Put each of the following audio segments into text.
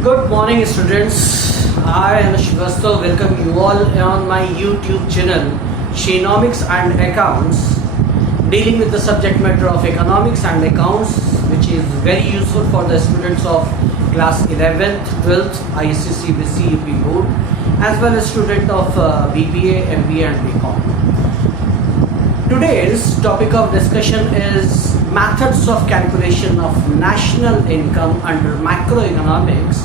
Good morning, students. I am Shrivastava. Welcome you all on my YouTube channel, Shenomics and Accounts, dealing with the subject matter of economics and accounts, which is very useful for the students of class 11th, 12th, ICC, BC, UP board, as well as student of BBA, MBA and BCom. Today's topic of discussion is methods of calculation of national income under macroeconomics,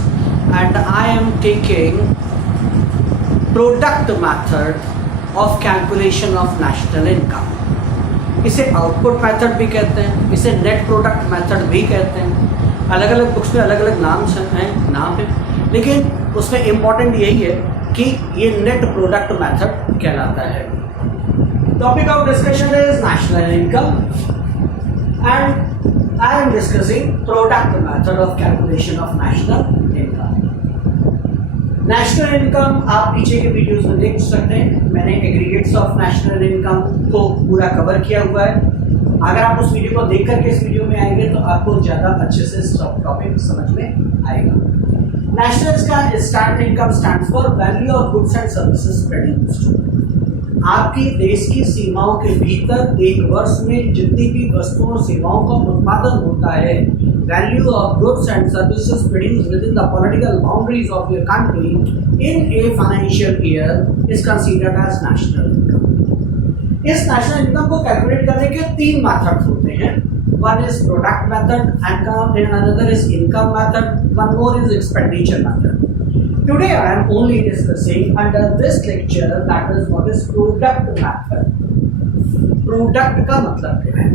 and I am taking product method of calculation of national income. इसे output method भी कहते हैं, इसे net product method भी कहते हैं। अलग अलग बुक्स में अलग अलग नाम है, लेकिन उसमें इम्पॉर्टेंट यही है कि ये नेट प्रोडक्ट मेथड कहलाता है। Topic of discussion is national income, and I am discussing product method of calculation of national income. National income आप पीछे के वीडियोस में देख सकते हैं, मैंने एग्रीगेट्स ऑफ नेशनल इनकम को पूरा कवर किया हुआ है। अगर आप उस वीडियो को देख करके इस वीडियो में आएंगे तो आपको ज़्यादा अच्छे से टॉपिक समझ में आएगा। नेशनल का stand income stands for value of goods and services produced. आपकी देश की सीमाओं के भीतर एक वर्ष में जितनी भी वस्तुओं और सेवाओं का उत्पादन होता है, value of goods and services produced within the political boundaries of your country in a financial year is considered as national income. इस नेशनल इनकम को कैलकुलेट करने के तीन मेथड होते हैं। One is product method, and another is income method, one more is expenditure method. Today I am only discussing under this lecture that is what is product method. Product का मतलब क्या है?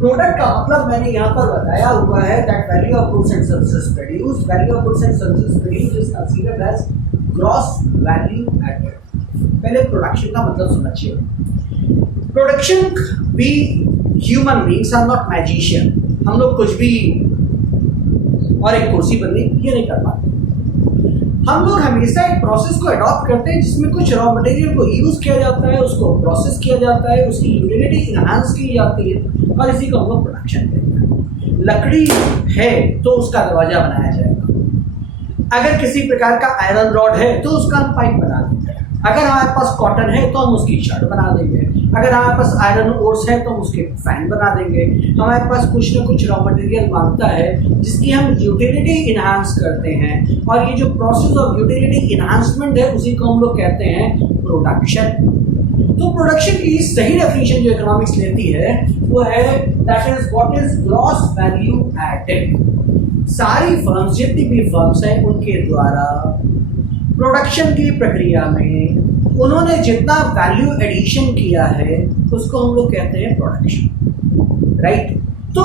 Product का मतलब मैंने यहाँ पर बताया हुआ है that value of goods and services produced, value of goods and services produced is considered as gross value added. पहले production का मतलब समझिए। Production भी human beings are not magician. हम लोग कुछ भी और एक कुर्सी बनने ये नहीं कर पाते। हम लोग हमेशा एक प्रोसेस को अडॉप्ट करते हैं जिसमें कुछ रॉ मटेरियल को यूज किया जाता है, उसको प्रोसेस किया जाता है, उसकी यूटिलिटी इनहांस की जाती है और इसी को हम लोग प्रोडक्शन कहते हैं। लकड़ी है तो उसका दरवाजा बनाया जाएगा, अगर किसी प्रकार का आयरन रॉड है तो उसका हम पाइप बना देंगे, अगर हमारे पास कॉटन है तो हम उसकी शर्ट बना देंगे, अगर हमारे पास आयरन ओर्स है तो हम उसके फैन बना देंगे। तो हमारे पास कुछ ना कुछ रॉ मटेरियल मांगता है जिसकी हम यूटिलिटी इनहांस करते हैं, और ये जो प्रोसेस ऑफ यूटिलिटी इनहांसमेंट है उसी को हम लोग कहते हैं प्रोडक्शन। तो प्रोडक्शन की सही डेफिनेशन जो इकोनॉमिक्स लेती है वो है that is what is gross value added. सारी फर्म्स, जितनी भी फर्म्स हैं, उनके द्वारा प्रोडक्शन की प्रक्रिया में उन्होंने जितना वैल्यू एडिशन किया है उसको हम लोग कहते हैं प्रोडक्शन, राइट। तो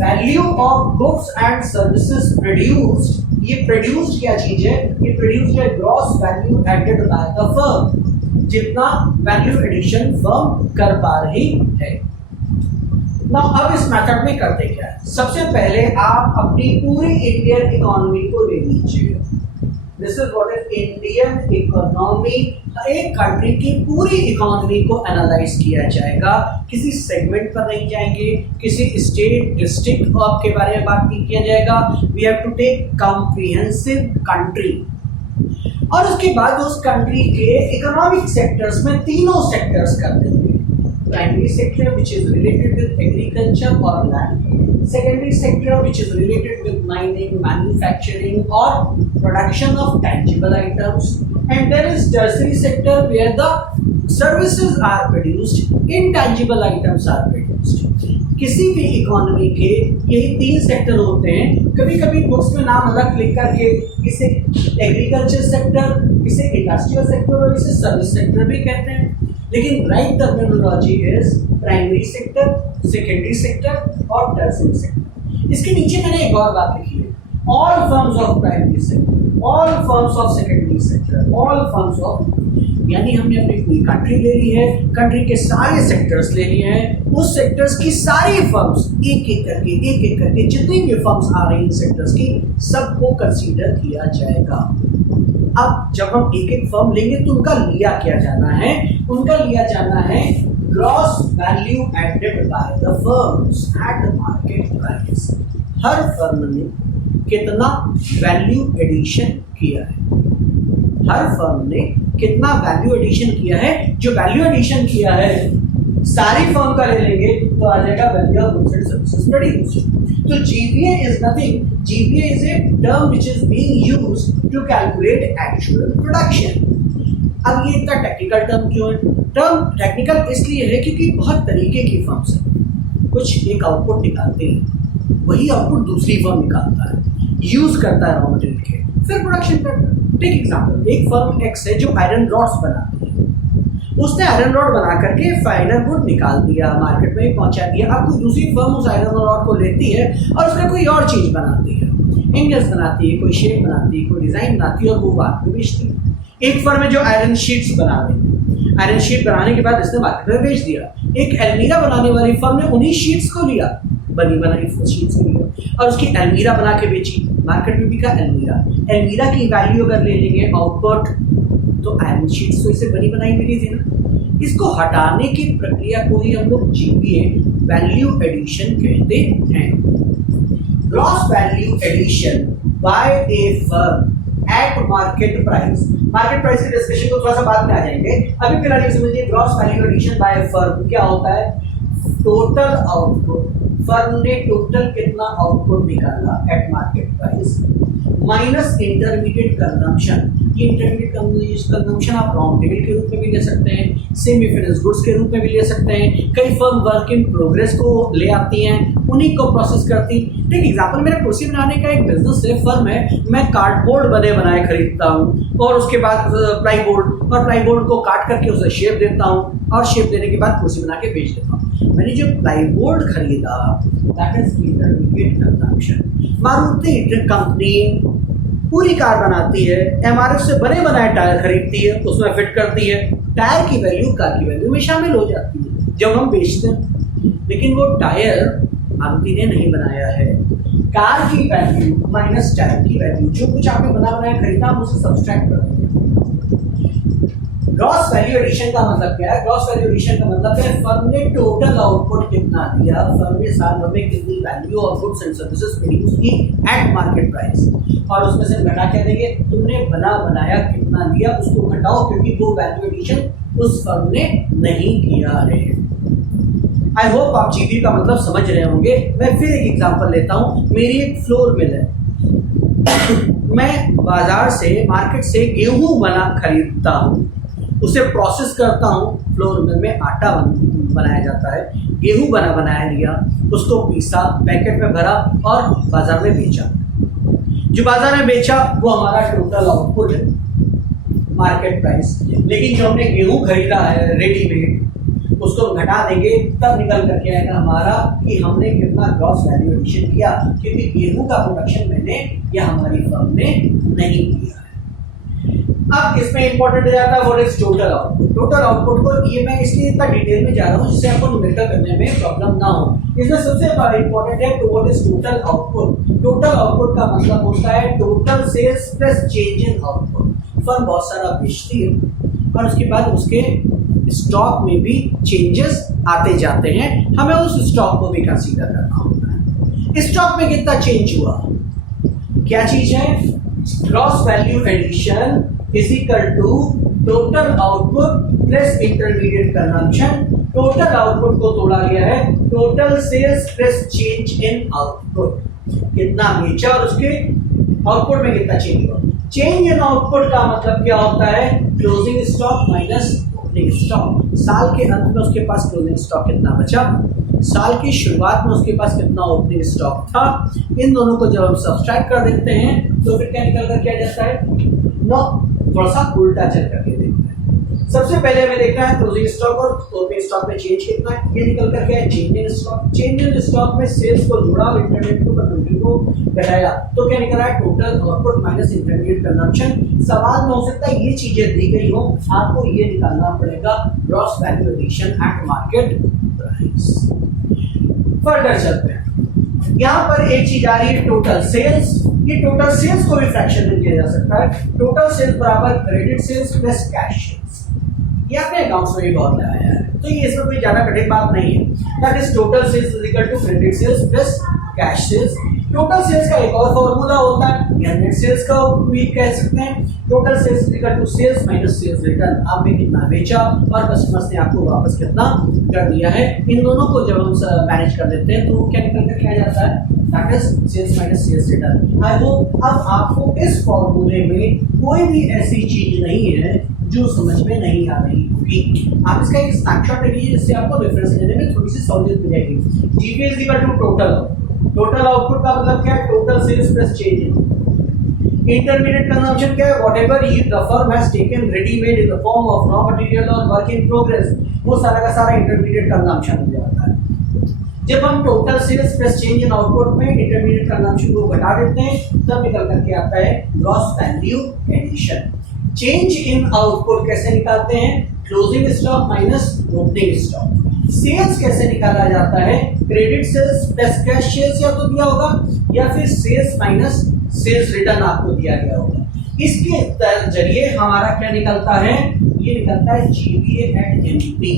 value of goods and services produced, ये प्रोड्यूस्ड क्या चीज है? ये प्रोड्यूस्ड है gross value added by the firm, जितना वैल्यू एडिशन फर्म कर पा रही है। नाउ अब इस मेथड में करते क्या है? सबसे पहले आप अपनी पूरी इंडियन इकोनॉमी को ले लीजिए। This is what is Indian economy. एक कंट्री की पूरी इकोनॉमी को एनालाइज किया जाएगा, किसी सेगमेंट पर नहीं जाएंगे, किसी स्टेट डिस्ट्रिक्ट के बारे में बात नहीं किया जाएगा। We have to take comprehensive country, और उसके बाद उस कंट्री के इकोनॉमिक सेक्टर्स में तीनों सेक्टर्स कर देंगे। Primary sector which is related with agriculture और land, secondary sector which is related with mining, manufacturing or production of tangible items, and there is tertiary sector where the services are produced, intangible items are produced. किसी भी economy के यही तीन sector होते हैं। कभी कभी बुक्स में नाम अलग लिख करके इसे एग्रीकल्चर सेक्टर, इसे इंडस्ट्रियल सेक्टर और इसे सर्विस सेक्टर भी कहते हैं, लेकिन right terminology is primary sector, secondary sector और टर्शियरी सेक्टर। इसके नीचे मैंने एक और बात लिखी है, all firms of primary sector, all firms of secondary sector, all firms of, यानी हमने अपनी पूरी कंट्री ले ली है, कंट्री के सारे सेक्टर्स ले लिए हैं, उस सेक्टर्स की सारी फर्म्स एक एक करके जितनी भी फर्म्स आ रही हैं सेक्टर्स की, सबको कंसीडर किया जाएगा। अब जब हम एक एक फर्म लेंगे तो उनका लिया क्या जाना है? उनका लिया जाना है gross value added by the firms at market price. हर फर्म ने कितना वैल्यू एडिशन किया है, हर फर्म ने कितना वैल्यू एडिशन किया है। जो वैल्यू एडिशन किया है सारी फर्म का ले लेंगे तो आ जाएगा value of goods and services produced. तो GPA is nothing, GPA is a term which is being used to calculate actual production. अब ये इतना टेक्निकल टर्म क्यों है? टर्म टेक्निकल इसलिए है क्योंकि बहुत तरीके की फर्म्स हैं। कुछ एक आउटपुट निकालते हैं, वही आउटपुट दूसरी फर्म निकालता है, यूज करता है रॉ मटेरियल के, फिर प्रोडक्शन करता है। टेक एग्जांपल, एक फर्म एक्स है जो आयरन रॉड्स बनाती है, उसने आयरन रॉड बना करके फाइनल गुड निकाल दिया, मार्केट में पहुंचा दिया। अब कोई दूसरी फर्म उस आयरन रॉड को लेती है और उसका कोई और चीज बनाती है, इंगल्स बनाती है, कोई शेप बनाती है, कोई डिजाइन बनाती है और वो बाद में बेचती है। एक फर्म है जो आयरन शीट्स बना रही है, आयरन शीट बनाने के बाद इसने मार्केट में बेच दिया। एक अलमीरा बनाने वाली फर्म ने उन्हीं शीट्स को लिया, बनी बनाई शीट्स को लिया और उसकी अलमीरा बना के बेची, मार्केट में बिका अलमीरा। अलमीरा की वैल्यू अगर ले लेंगे आउटपुट, तो आयरन शीट्स तो इसे बनी बनाई मिली थी ना। इसको हटाने की प्रक्रिया को ही हम लोग जीपीए वैल्यू एडिशन कहते हैं। Gross value addition by a firm at market price. Market price के डिस्कशन को थोड़ा सा बाद में आ जाएंगे, अभी फिलहाल ये समझिए gross value addition by a firm क्या होता है। टोटल आउटपुट, फर्म ने टोटल कितना आउटपुट निकाला eight market price minus intermediate consumption. Intermediate consumption आप रॉ मटेरियल के रूप में भी ले सकते हैं, सेमी फिनिश गुड्स के रूप में भी ले सकते हैं। कई फर्म वर्क इन प्रोग्रेस को ले आती हैं, उन्हीं को प्रोसेस करती। ठीक एग्जांपल, मेरा कुर्सी बनाने का एक बिजनेस है, फर्म है, मैं कार्डबोर्ड बने बनाए खरीदता हूँ और उसके बाद प्लाईबोर्ड, और प्लाईबोर्ड को काट करके उसे शेप देता हूँ और शेप देने के बाद कुर्सी बना के बेच देता हूँ। मैंने जो प्लाईबोर्ड खरीदा that is intermediate consumption. Maruti company पूरी कार बनाती है, एमआरएफ से बने बनाए टायर खरीदती है, उसमें फिट करती है, टायर की वैल्यू कार की वैल्यू में शामिल हो जाती है जब हम बेचते हैं। लेकिन वो टायर मारुति ने नहीं बनाया है, कार की वैल्यू माइनस टायर की वैल्यू, जो कुछ आपने बना बनाया खरीदा हम उसे सब्सट्रैक्ट कर देंगे। ग्रॉस वैल्यू एडिशन का मतलब क्या है? ग्रॉस वैल्यू एडिशन का मतलब है फर्म ने टोटल आउटपुट कितना दिया, फर्म ने साल भर में कितनी वैल्यू और गुड्स एंड सर्विसेज प्रोड्यूस की एट मार्केट प्राइस, और उसमें से घटा क्या देंगे, तुमने बना बनाया कितना लिया उसको घटाओ, क्योंकि वो वैल्यू एडिशन उस फर्म ने नहीं किया है। आई होप आप जीपी का मतलब समझ रहे होंगे। मैं फिर एक एग्जांपल लेता हूँ। मेरी एक फ्लोर मिल है, मैं बाजार से मार्केट से गेहूं बना खरीदता हूँ, उसे प्रोसेस करता हूँ, फ्लोर मिल में आटा बनाया जाता है, गेहूं बना बनाया लिया, उसको पीसा, पैकेट में भरा और बाजार में बेचा। जो बाजार में बेचा वो हमारा टोटल आउटपुट है, मार्केट प्राइस। लेकिन जो हमने गेहूं खरीदा है रेडीमेड, उसको घटा देंगे तब निकल करके आएगा हमारा कि हमने कितना ग्रॉस वैल्यू एडिशन किया, क्योंकि गेहूं का प्रोडक्शन मैंने या हमारी फर्म ने नहीं किया है। अब इसमें इंपॉर्टेंट हो जाता है what is total output. Total output को ये मैं इसलिए इतना डिटेल में जा रहा हूँ जिससे आपको न्यूमेरिकल करने में प्रॉब्लम ना हो। इसमें सबसे बड़ा इंपॉर्टेंट है तो what is total output. Total output का मतलब होता है total sales plus change in output. Firm बहुत सारा बेचती है और उसके बाद उसके स्टॉक में भी चेंजेस आते जाते हैं, हमें उस स्टॉक को भी कंसीडर करना होता है। स्टॉक में कितना चेंज हुआ, क्या चीज है, gross value addition is equal to total output plus intermediate consumption. Total output को तोड़ा गया है total sales plus change in output, कितना बेचा और उसके आउटपुट में कितना चेंज हुआ। चेंज इन आउटपुट का मतलब क्या होता है, closing stock minus opening stock. साल के अंत में उसके पास क्लोजिंग स्टॉक कितना बचा, साल की शुरुआत में उसके पास कितना ओपनिंग स्टॉक था। इन दोनों को जब हम सब्सट्रैक्ट कर देते हैं तो फिर क्या निकल कर क्या जाता है, नो थोड़ा सा उल्टा चल करके देखते हैं। सबसे पहले हमें देखना है क्लोजिंग स्टॉक और ओपनिंग स्टॉक में चेंज कितना है। ये निकल कर क्या है, change in stock. Change in stock में सेल्स को जोड़ा और इंटरमीडिएट को घटाया तो क्या निकल रहा है, total output minus intermediate consumption. सवाल में हो सकता है ये चीजें दी गई हो, आपको ये निकालना पड़ेगा gross value addition at market price. Further चलते हैं, यहाँ पर एक चीज आ रही है टोटल सेल्स। ये टोटल सेल्स को भी फ्रैक्शन में दिया जा सकता है। टोटल सेल्स बराबर credit sales plus cash sales. ये आपने अकाउंट्स में भी बहुत लगाया है, तो ये इसमें कोई ज्यादा कठिन बात नहीं है। That is total sales is equal to credit sales plus cash sales. Total sales का एक और फॉर्मूला होता है या नेट सेल्स का भी कह सकते हैं। Total sales equal to sales minus sales return. आपने कितना बेचा और कस्टमर्स ने आपको वापस कितना कर दिया है, इन दोनों को जब हम मैनेज कर देते हैं तो क्या निकल कर क्या जाता है, that is sales minus sales return. I hope अब आपको इस फॉर्मूले में कोई भी ऐसी चीज नहीं है जो समझ में नहीं आ रही होगी। आप इसका एक स्नैपशॉट ले लीजिए जिससे आपको रेफरेंस लेने में थोड़ी सी सहूलियत मिलेगी। GP is equal to total. Total output का मतलब क्या है, total sales plus change in intermediate consumption क्या है, whatever the firm has taken readymade in the form of raw material और वर्क इन प्रोग्रेस, वो सारा का सारा इंटरमीडिएट कंजम्पशन हो जाता है। जब हम total sales plus change in output में इंटरमीडिएट कंजम्पशन को घटा देते हैं तब निकल करके आता है gross value addition. Change in output कैसे निकालते हैं, closing stock minus opening stock. Sales कैसे निकाला जाता है, credit sales plus cash sales या तो दिया होगा या फिर सेल्स माइनस सेल्स रिटर्न आपको दिया गया होगा। इसके जरिए हमारा क्या निकलता है, ये निकलता है जीवीए एट एमपी।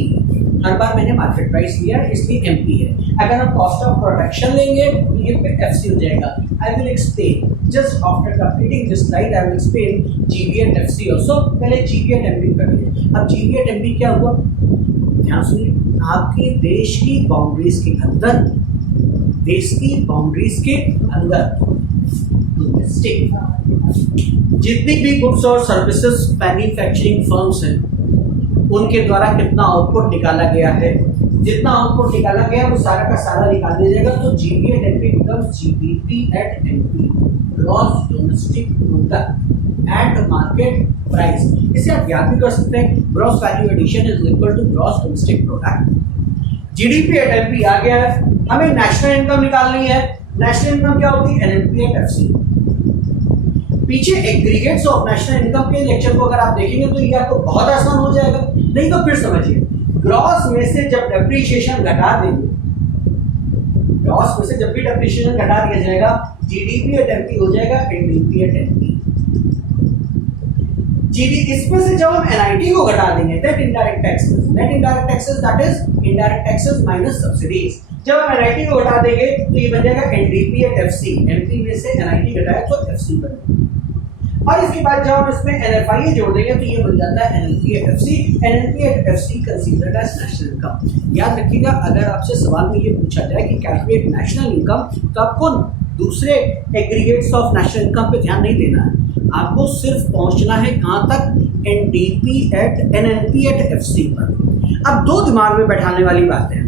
हर बार मैंने मार्केट प्राइस लिया इसलिए एमपी है। अगर हम कॉस्ट ऑफ प्रोडक्शन लेंगे तो ये फिर एफसी हो जाएगा। I will explain just after completing this slide, I will explain GVA eight FC also. पहले जीवीए एट एमपी कर लीजिए। अब जीवीए एट एमपी क्या हुआ, ध्यान सुनिए, आपके देश की बाउंड्रीज के अंदर, देश की बाउंड्रीज के अंदर डोमेस्टिक जितनी भी गुड्स और सर्विसेज मैन्युफैक्चरिंग फर्म्स हैं उनके द्वारा कितना आउटपुट निकाला गया है, जितना आउटपुट निकाला गया वो सारा का सारा निकाल दिया जाएगा। तो GP at MP becomes GBP at MP, gross domestic product at market price. इसे आप याद भी कर सकते हैं, gross value addition is equal to gross domestic product. GDP at MP आ गया है। हमें नेशनल इनकम निकालनी है। नेशनल इनकम क्या होती है, एनएनपी एट एफसी। पीछे एग्रीगेट्स ऑफ नेशनल इनकम के लेक्चर को अगर आप देखेंगे तो ये आपको बहुत आसान हो जाएगा। नहीं तो फिर समझिए, ग्रॉस में से जब डेप्रिसिएशन घटा देंगे, ग्रॉस में से जब भी डेप्रिसिएशन घटा दिया जाएगा, जीडीपी एट एमपी हो जाएगा एनडीपी एट एमपी। जीडी इसमें से जब हम एनआईटी को घटा देंगे, net indirect taxes, net indirect taxes that is indirect taxes minus subsidies. जब हम एनआईटी को घटा देंगे तो ये बन जाएगा एनडीपी एट एफसी। एमपी में से एनआईटी घटाया तो एफसी बनेगा। और इसके बाद जब हम इसमें एनएफआई जोड़ देंगे तो ये बन जाता है NLP at FC. NLP at FC considered as national income. याद रखिएगा, अगर आपसे सवाल में ये पूछा जाए कि कैलकुलेट नेशनल इनकम, तो आपको दूसरे एग्रीगेट्स ऑफ नेशनल इनकम पे ध्यान नहीं देना है। आपको सिर्फ पहुंचना है कहां तक, NDP at NLP at FC पर। अब दो दिमाग में बैठाने वाली बात है।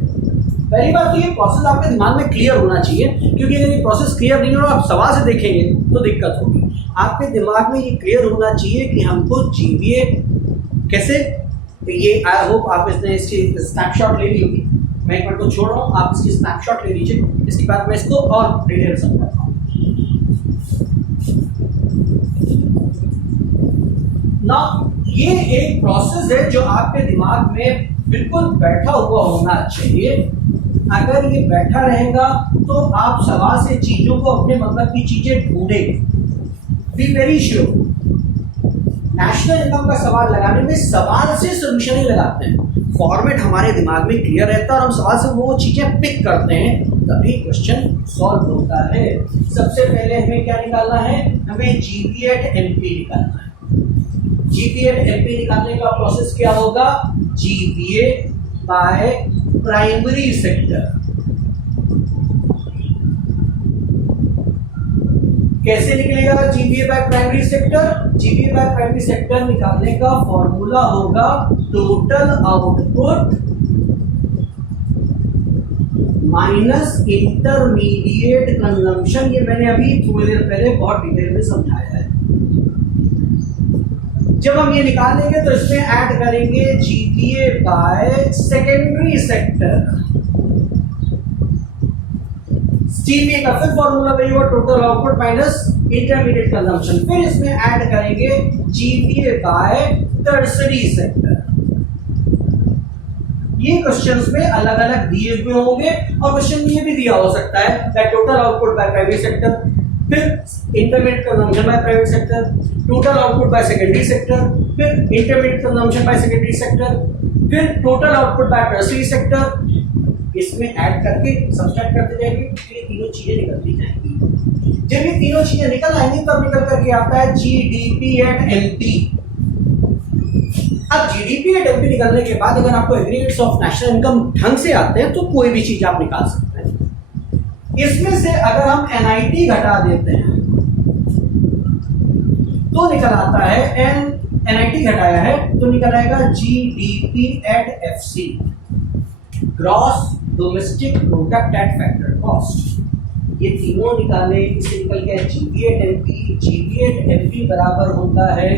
पहली बात तो ये प्रोसेस आपके दिमाग में क्लियर होना चाहिए, क्योंकि अगर ये प्रोसेस क्लियर नहीं हो आप सवाल से देखेंगे तो दिक्कत होगी। आपके दिमाग में ये क्लियर होना चाहिए कि हमको जीवीए कैसे, ये आई होप आप इसने इसकी स्नैपशॉट ले ली होगी। मैं एक बार को छोड़ रहा हूँ, आप इसकी स्नैपशॉट ले लीजिए। इसके बाद मैं इसको और डिटेल समझाता हूँ। ना ये एक प्रोसेस है जो आपके दिमाग में बिल्कुल बैठा हुआ होना चाहिए। अगर ये बैठा रहेगा तो आप सवाल से चीजों को, अपने मतलब की चीजें ढूंढेंगे। Be very sure, national income का सवाल लगाने में सवाल से सोल्यूशन ही लगाते हैं। फॉर्मेट हमारे दिमाग में क्लियर रहता है और हम सवाल से वो चीजें पिक करते हैं, तभी क्वेश्चन सॉल्व होता है। सबसे पहले हमें क्या निकालना है, हमें जीपी एट एमपी निकालना है। जीपी एट एमपी निकालने का प्रोसेस क्या होगा, जीपीए बाय प्राइमरी सेक्टर। कैसे निकलेगा GPA bye primary sector, GPA bye primary sector निकालने का फॉर्मूला होगा total output minus intermediate consumption. ये मैंने अभी थोड़ी देर पहले बहुत डिटेल में समझाया है। जब हम ये निकालेंगे तो इसमें ऐड करेंगे GPA bye secondary sector. GPA का फिर फॉर्मूला वही होगा total output minus intermediate consumption. फिर इसमें ऐड करेंगे जीपीए बाय टर्सरी सेक्टर। ये क्वेश्चंस में अलग अलग दिए हुए होंगे और क्वेश्चन में ये भी दिया हो सकता है that total output by primary sector, फिर intermediate consumption by private sector, total output by secondary sector, फिर intermediate consumption by secondary sector, फिर total output by tertiary sector. इसमें ऐड करके सब्सट्रैक्ट करते जाएंगे, ये तीनों चीजें निकलती जाएंगी। जब ये तीनों चीजें निकल आएंगी तब निकल करके आता है जीडीपी एट एमपी। अब जीडीपी एट एमपी निकलने के बाद अगर आपको एग्रीगेट्स ऑफ नेशनल इनकम ढंग से आते हैं तो कोई भी चीज आप निकाल सकते हैं। इसमें से अगर हम एनआईटी घटा देते हैं तो निकल आता है एनआईटी घटाया है तो निकल आएगा GDP at FC, gross domestic product at factor cost. ये तीनों निकाले, इससे निकल गया GB at MP. GB at MP बराबर होता है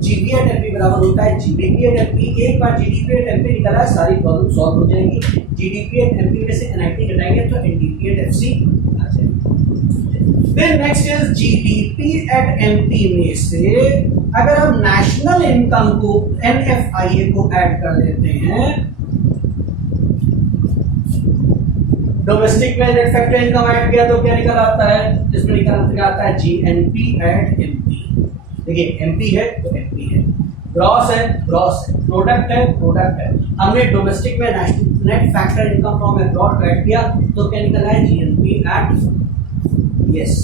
जीबी एट एमपी बराबर होता है जीडीपी एट एमपी। एक बार जीडीपी एट एमपी निकला है सारी प्रॉब्लम सॉल्व हो जाएगी। जीडीपी एट एमपी में से एनआईटी घटाएंगे तो एनडीपी एट एफसी आ जाएगी। फिर next is GDP at MP में से अगर हम नेशनल इनकम को एनएफआईए को ऐड कर देते हैं, डोमेस्टिक में नेट फैक्टर इनकम ऐड किया तो क्या निकल आता है, जिसमें निकल आता है जीएनपी एट एमपी। देखिए एमपी है तो एमपी है, ग्रॉस है ग्रॉस है, प्रोडक्ट है प्रोडक्ट है। हमने डोमेस्टिक में net factor income from abroad को ऐड किया तो क्या निकल रहा है जीएनपी एट यस।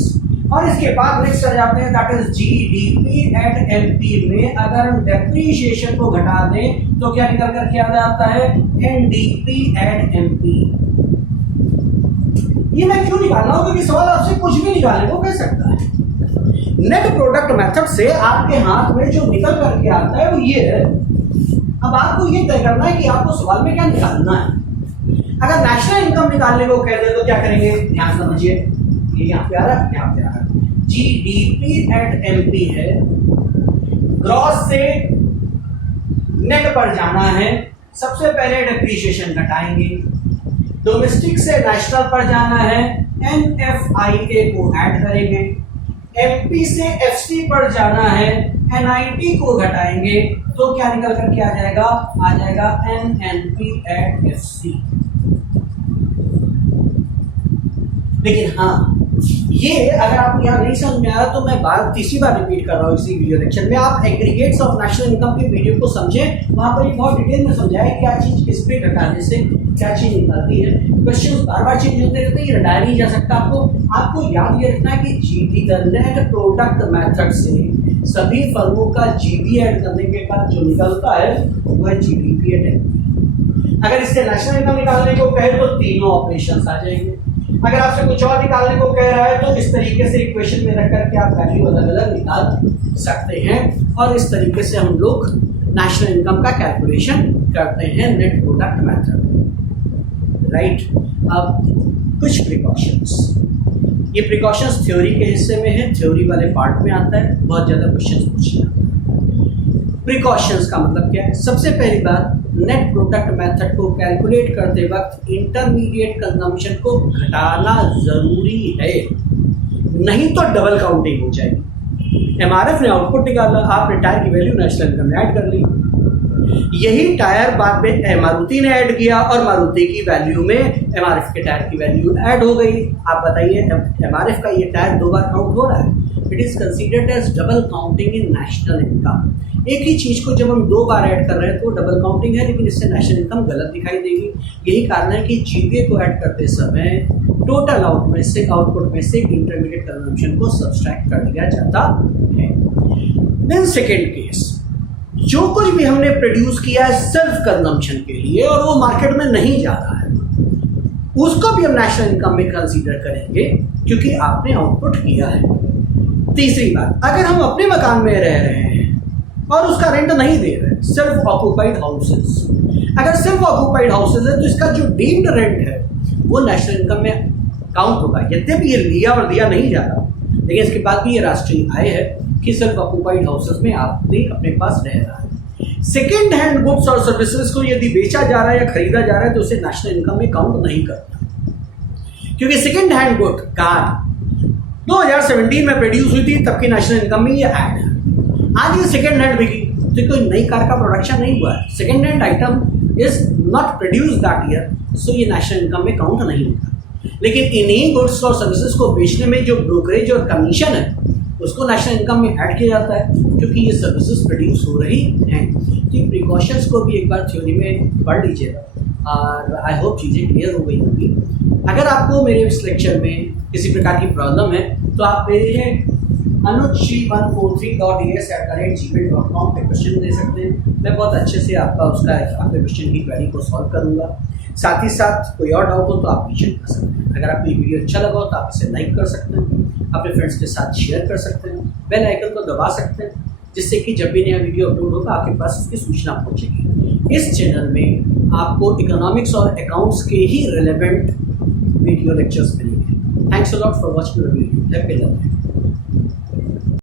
और इसके बाद नेक्स्ट आ जाते हैं that is GDP at MP में अगर हम डेप्रीशिएशन को घटा दें तो क्या निकल कर क्या आ जाता है एनडीपी एट एमपी। ये मैं क्यों निकाल रहा हूं क्योंकि सवाल आपसे कुछ भी निकालने को कह सकता है। नेट प्रोडक्ट मेथड से आपके हाथ में जो निकल करके आता है वो ये है। अब आपको ये तय करना है कि आपको सवाल में क्या निकालना है। अगर नेशनल इनकम निकालने को कह दे तो क्या करेंगे, ध्यान समझिए, ये यहाँ पे आ रहा है यहाँ पे आ रहा है। जीडीपी एट एमपी है, ग्रॉस से नेट पर जाना है, सबसे पहले डेप्रीशिएशन घटाएंगे, डोमेस्टिक से नेशनल पर जाना है, एनएफआईए को ऐड करेंगे, एमपी से एफसी पर जाना है, एनआईटी को घटाएंगे तो क्या निकल कर क्या आ जाएगा एनएनपी एट एफसी। लेकिन हाँ ये अगर आपको यहाँ नहीं समझ में आ रहा तो मैं बात तीसरी बार रिपीट कर रहा हूँ इसी वीडियो लेक्चर में। आप एग्रीगेट्स ऑफ नेशनल इनकम के वीडियो को समझें, वहां पर ये बहुत डिटेल में समझाया क्या चीज किस पे घटाने से क्या चीज निकलती है। क्वेश्चन बार बार चेंज होते रहते हैं, ये रटाया नहीं जा सकता। आपको याद ये रखना है कि जीडी नेट प्रोडक्ट मेथड से सभी फर्मों का जीबी ऐड करने के बाद जो निकलता है वह जीडीपी एट। अगर इससे नेशनल इनकम निकालने को कहे तो तीनों ऑपरेशन आ जाएंगे। अगर आपसे कुछ और निकालने को कह रहा है तो इस तरीके से इक्वेशन में रख करके आप वैल्यू अलग अलग निकाल सकते हैं और इस तरीके से हम लोग नेशनल इनकम का कैलकुलेशन करते हैं नेट प्रोडक्ट मेथड, राइट। अब कुछ प्रिकॉशंस, ये प्रिकॉशंस थ्योरी के हिस्से में है, थ्योरी वाले पार्ट में आता है, बहुत ज्यादा क्वेश्चंस पूछे जाते हैं। प्रिकॉशंस का मतलब क्या है, सबसे पहली बात नेट प्रोडक्ट मेथड को कैलकुलेट करते वक्त इंटरमीडिएट कंजम्पशन को घटाना जरूरी है, नहीं तो डबल काउंटिंग हो जाएगी। एमआरएफ ने आउटपुट निकाला, आपने टायर की वैल्यू नेशनल इनकम में ऐड कर ली, यही टायर बाद में मारुति ने ऐड किया और मारुति की वैल्यू में एमआरएफ के टायर की वैल्यू ऐड हो गई। आप बताइए एमआरएफ का ये टायर दो बार काउंट हो रहा है, it is considered as double counting in national income. एक ही चीज को जब हम दो बार ऐड कर रहे हैं तो डबल काउंटिंग है, लेकिन इससे नेशनल इनकम गलत दिखाई देगी। यही कारण है कि जीपीए को ऐड करते समय टोटल आउटपुट में से इंटरमीडिएट कंजम्पशन को सब्सट्रैक्ट कर दिया जाता है। देन सेकेंड केस, जो कुछ भी हमने प्रोड्यूस किया है सेल्फ कंजम्पशन के लिए और वो मार्केट में नहीं जा रहा है, उसको भी हम नेशनल इनकम में कंसीडर करेंगे क्योंकि आपने आउटपुट किया है। तीसरी बात, अगर हम अपने मकान में रह रहे हैं और उसका रेंट नहीं दे रहे, सेल्फ ऑक्यूपाइड हाउसेस, अगर सेल्फ ऑक्यूपाइड हाउसेस है तो इसका जो डीम्ड रेंट है वो नेशनल इनकम में काउंट होगा। यद्यपि ये लिया और दिया नहीं जा रहा, लेकिन इसके बाद भी ये राष्ट्रीय आय है कि सेल्फ ऑक्यूपाइड हाउसेस में आपने अपने पास रह रहा है। सेकेंड हैंड गुड्स और सर्विसेज को यदि बेचा जा रहा है या खरीदा जा रहा है तो उसे नेशनल इनकम में काउंट नहीं करता, क्योंकि सेकेंड हैंड गुड कार 2017 में प्रोड्यूस हुई थी, तब की नेशनल इनकम में ये ऐड है। आज ये सेकेंड हैंड बिकी तो कोई नई कार का प्रोडक्शन नहीं हुआ है, second hand item is not produce that year, so ये नेशनल इनकम में काउंट नहीं होता। लेकिन इन्हीं गुड्स और सर्विसेज को बेचने में जो ब्रोकरेज और कमीशन है उसको नेशनल इनकम में ऐड किया जाता है, क्योंकि ये सर्विसेज प्रोड्यूस हो रही हैं। तो प्रिकॉशंस को भी एक बार थ्योरी में पढ़ लीजिएगा और आई होप चीज़ें क्लियर हो गई होंगी। अगर आपको मेरे इस लेक्चर में किसी प्रकार की प्रॉब्लम है तो आप मेरे anuj143.as@gmail.com पे क्वेश्चन दे सकते हैं। मैं बहुत अच्छे से आपके क्वेश्चन की क्वेरी को सॉल्व करूंगा। साथ ही साथ कोई और डाउट हो तो आप नीचे कर सकते हैं। अगर आपको ये वीडियो अच्छा लगा हो तो आप इसे लाइक कर सकते हैं, अपने फ्रेंड्स के साथ शेयर कर सकते हैं, बेल आइकन को दबा सकते हैं, जिससे कि जब भी नया वीडियो अपलोड होगा आपके पास उसकी सूचना पहुंचेगी। इस चैनल में आपको इकोनॉमिक्स और अकाउंट्स के ही रिलेवेंट वीडियो लेक्चर्स मिलेंगे। Thanks a lot for watching the video. Happy learning.